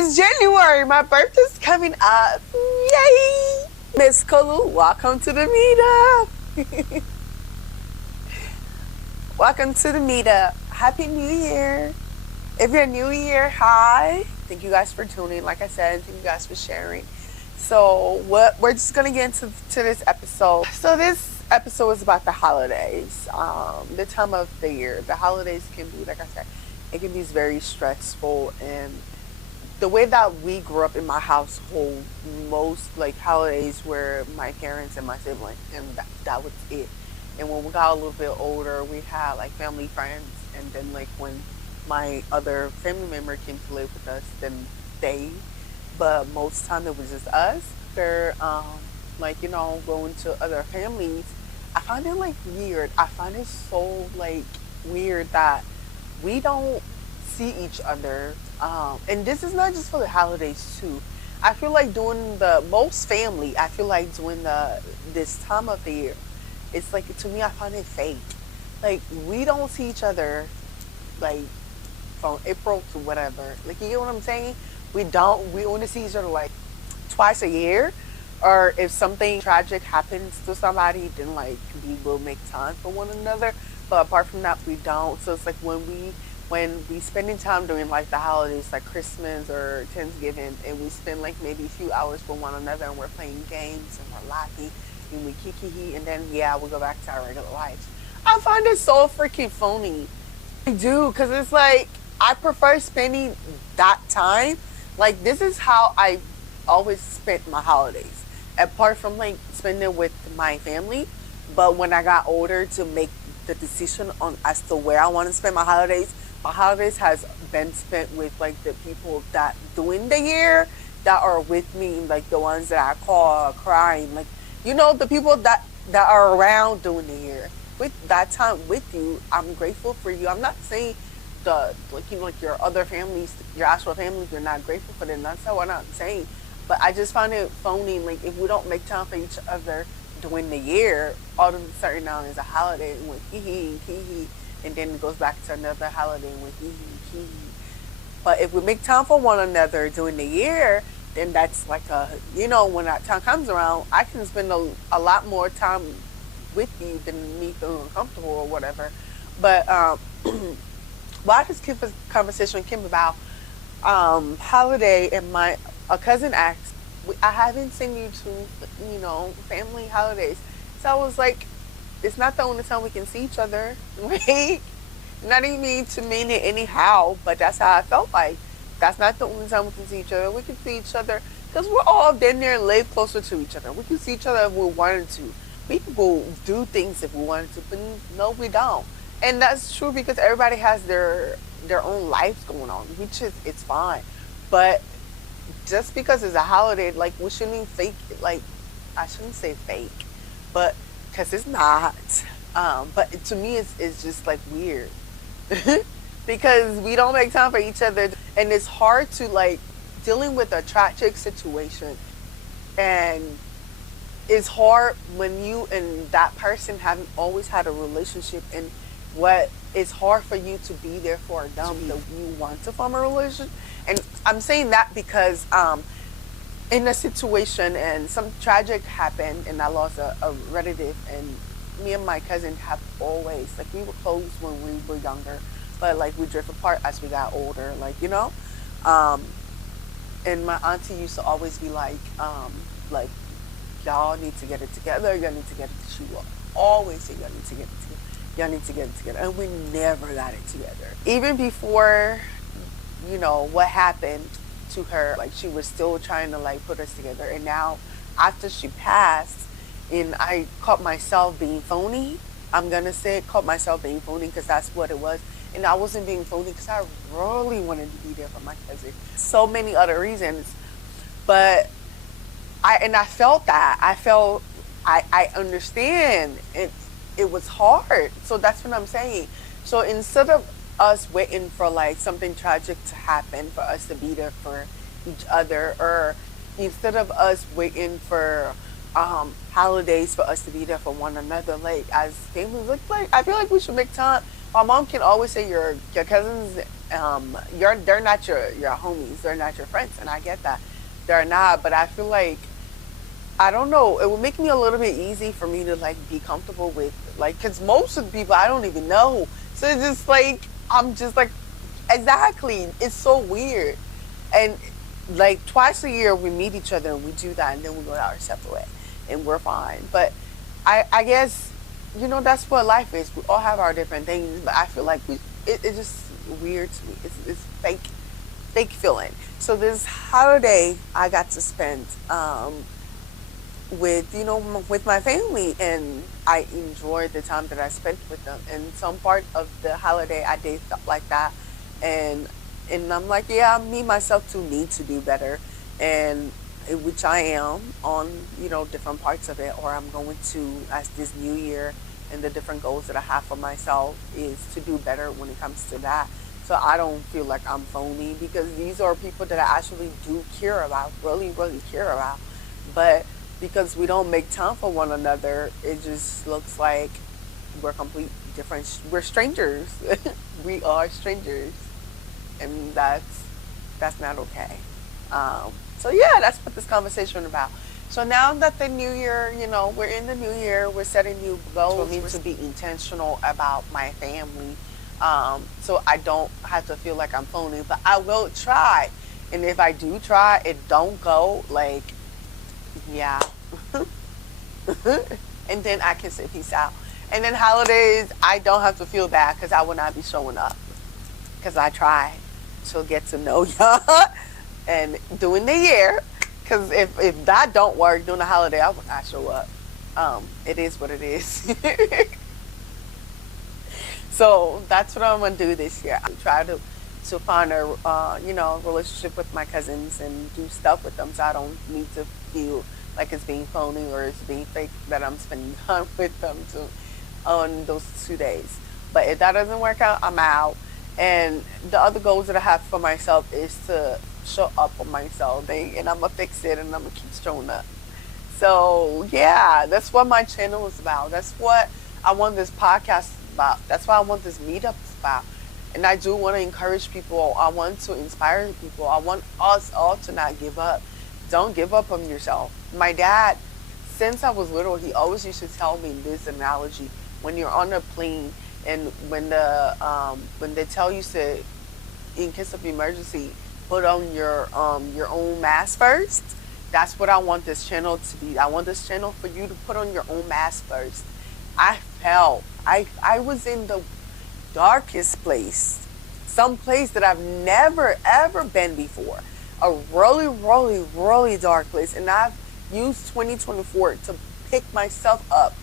It's January. My birthday's coming up. Yay! Miss Kalu, welcome to the meetup. Welcome to the meetup. Happy New Year. If you're new here, hi. Thank you guys for tuning. Like I said, thank you guys for sharing. So we're just gonna get into this episode. So this episode is about the holidays, the time of the year. The holidays can be, like I said, it can be very stressful, and the way that we grew up in my household, most like holidays were my parents and my siblings, and that was it. And when we got a little bit older, we had like family friends, and then like when my other family member came to live with us, then they, but most time it was just us. They're like, going to other families. I find it like weird. I find it so like weird that we don't see each other. And this is not just for the holidays too. I feel like doing the most family. I feel like doing this time of the year. It's like, to me, I find it fake. Like, we don't see each other like from April to whatever. Like, you get what I'm saying? We don't. We only see each other like twice a year. Or if something tragic happens to somebody, then like we will make time for one another. But apart from that, we don't. So it's like when we spending time during like the holidays, like Christmas or Thanksgiving, and we spend like maybe a few hours with one another, and we're playing games and we're laughing and we kiki, and then we'll go back to our regular lives. I find it so freaking phony. I do, because it's like I prefer spending that time. Like, this is how I always spent my holidays, apart from like spending with my family. But when I got older to make the decision on as to where I want to spend my holidays has been spent with like the people that during the year that are with me, like the ones that I call crying, like, the people that are around during the year. With that time with you, I'm grateful for you. I'm not saying like your other families, your actual families, you're not grateful for them. That's not what I'm saying. But I just find it phony. Like, if we don't make time for each other during the year, all of a sudden now is a holiday and with hee, and then it goes back to another holiday with hee. But if we make time for one another during the year, then that's like when that time comes around, I can spend a lot more time with you than me feeling uncomfortable or whatever. But why this conversation came about holiday, and a cousin asked, I haven't seen you to, family holidays. So I was like, it's not the only time we can see each other, right? Not even mean to mean it anyhow, but that's how I felt like. That's not the only time we can see each other. We can see each other because we're all been there and live closer to each other. We can see each other if we wanted to. We can go do things if we wanted to, but no, we don't. And that's true because everybody has their own lives going on, which is, it's fine. But just because it's a holiday, like, we shouldn't fake it. Like, I shouldn't say fake, but because it's not. But to me, it's just like weird because we don't make time for each other, and it's hard to like dealing with a tragic situation, and it's hard when you and that person haven't always had a relationship, and what it's hard for you to be there for them that you want to form a relationship. And I'm saying that because in a situation and some tragic happened, and I lost a relative, and me and my cousin have always, like, we were close when we were younger, but like we drift apart as we got older, like, and my auntie used to always be like y'all need to get it together, y'all need to get it. She will always say y'all need to get it together, y'all need to get it together, and we never got it together. Even before what happened to her, like, she was still trying to like put us together. And now after she passed, and I caught myself being phony, I'm gonna say caught myself being phony because that's what it was. And I wasn't being phony because I really wanted to be there for my cousin. So many other reasons. But I felt that. I understand. It was hard. So that's what I'm saying. So instead of us waiting for like something tragic to happen for us to be there for each other, or instead of us waiting for holidays for us to be there for one another, like as families, like I feel like we should make time. My mom can always say your cousins they're not your homies, they're not your friends, and I get that they're not. But I feel like, I don't know, it would make me a little bit easy for me to like be comfortable with, like, because most of the people I don't even know, so it's just like I'm just like, exactly, it's so weird. And like twice a year we meet each other and we do that, and then we go our separate way and we're fine. But I guess, that's what life is. We all have our different things, but I feel like it's just weird to me. It's fake feeling. So this holiday I got to spend with with my family, and I enjoyed the time that I spent with them. And some part of the holiday I did stuff like that, and I'm like, yeah, me myself too need to do better, and which I am on different parts of it, or I'm going to, as this new year, and the different goals that I have for myself is to do better when it comes to that. So I don't feel like I'm phony, because these are people that I actually do care about, really, really care about. But because we don't make time for one another, it just looks like we're complete different. We're strangers. We are strangers, and that's not okay. So yeah, that's what this conversation is about. So now that the new year, we're in the new year, we're setting new goals. For me to be intentional about my family, so I don't have to feel like I'm phony, but I will try. And if I do try, it don't go, like, yeah. And then I can say peace out. And then holidays, I don't have to feel bad because I will not be showing up, because I try to get to know y'all and during the year. Because if that don't work during the holiday, I will not show up. It is what it is. So that's what I'm gonna do this year. I try to find a relationship with my cousins and do stuff with them, so I don't need to feel like it's being phony or it's being fake that I'm spending time with them on those 2 days. But if that doesn't work out, I'm out. And the other goals that I have for myself is to show up for myself, and I'm gonna fix it, and I'm gonna keep showing up. So yeah, that's what my channel is about. That's what I want this podcast about. That's what I want this meetup about. And I do want to encourage people. I want to inspire people. I want us all to not give up. Don't give up on yourself. My dad, since I was little, he always used to tell me this analogy: when you're on a plane, and when they tell you to, in case of emergency, put on your own mask first. That's what I want this channel to be. I want this channel for you to put on your own mask first. I was in the darkest place, some place that I've never ever been before, a really, really, really dark place, and I've used 2024 to pick myself up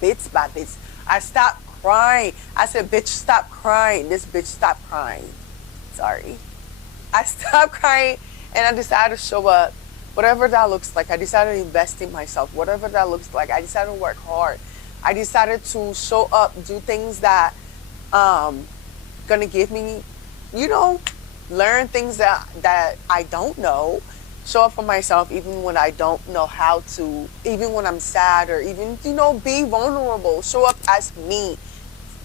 bits by bits. I stopped crying. I said, bitch, stop crying. This bitch stopped crying. Sorry. I stopped crying, and I decided to show up, whatever that looks like. I decided to invest in myself, whatever that looks like. I decided to work hard. I decided to show up, do things that gonna give me, learn things that I don't know. Show up for myself even when I don't know how to, even when I'm sad, or even, be vulnerable. Show up as me.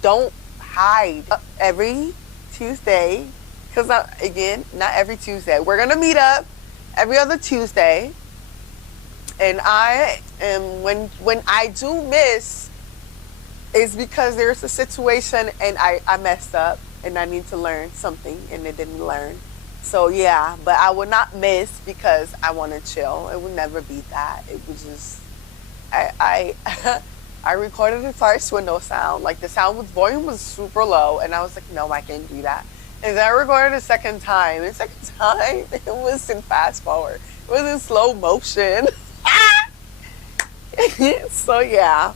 Don't hide. Every Tuesday, because again, not every Tuesday. We're gonna meet up every other Tuesday. And I am, when I do miss, it's because there's a situation and I messed up and I need to learn something and it didn't learn. So yeah, but I would not miss because I want to chill. It would never be that. It was just, I I recorded it first with no sound. Like, the volume was super low, and I was like, no, I can't do that. And then I recorded a second time. The second time, it was in fast forward. It was in slow motion. So yeah,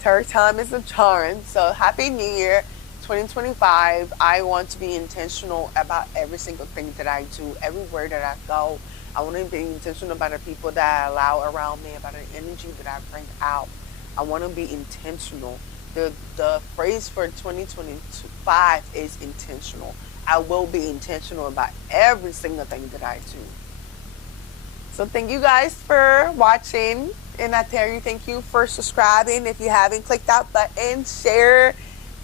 third time is a charm. So happy New Year, 2025. I want to be intentional about every single thing that I do, everywhere that I go. I want to be intentional about the people that I allow around me, about the energy that I bring out. I want to be intentional. The phrase for 2025 is intentional. I will be intentional about every single thing that I do. So thank you guys for watching. And I tell you, thank you for subscribing. If you haven't, click that button, share,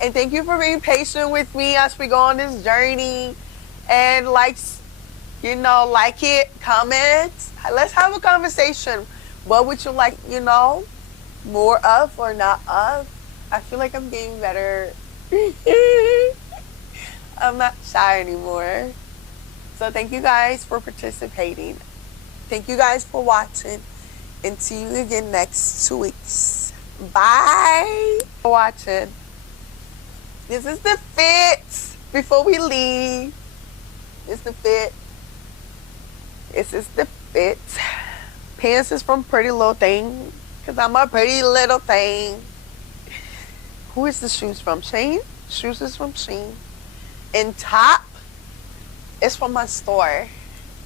And thank you for being patient with me as we go on this journey. And like, like it, comment. Let's have a conversation. What would you like, more of or not of? I feel like I'm getting better. I'm not shy anymore. So thank you guys for participating. Thank you guys for watching. And see you again next 2 weeks. Bye. For watching. This is the fit before we leave. This is the fit. This is the fit. Pants is from Pretty Little Thing. Because I'm a pretty little thing. Who is the shoes from? Shane? Shoes is from Shane. And top is from my store.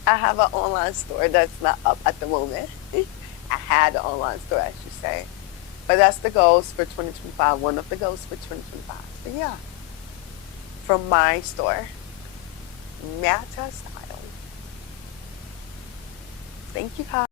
I have an online store that's not up at the moment. I had an online store, I should say. But that's the goals for 2025. One of the goals for 2025. But yeah. From my store. Mata Style. Thank you, guys.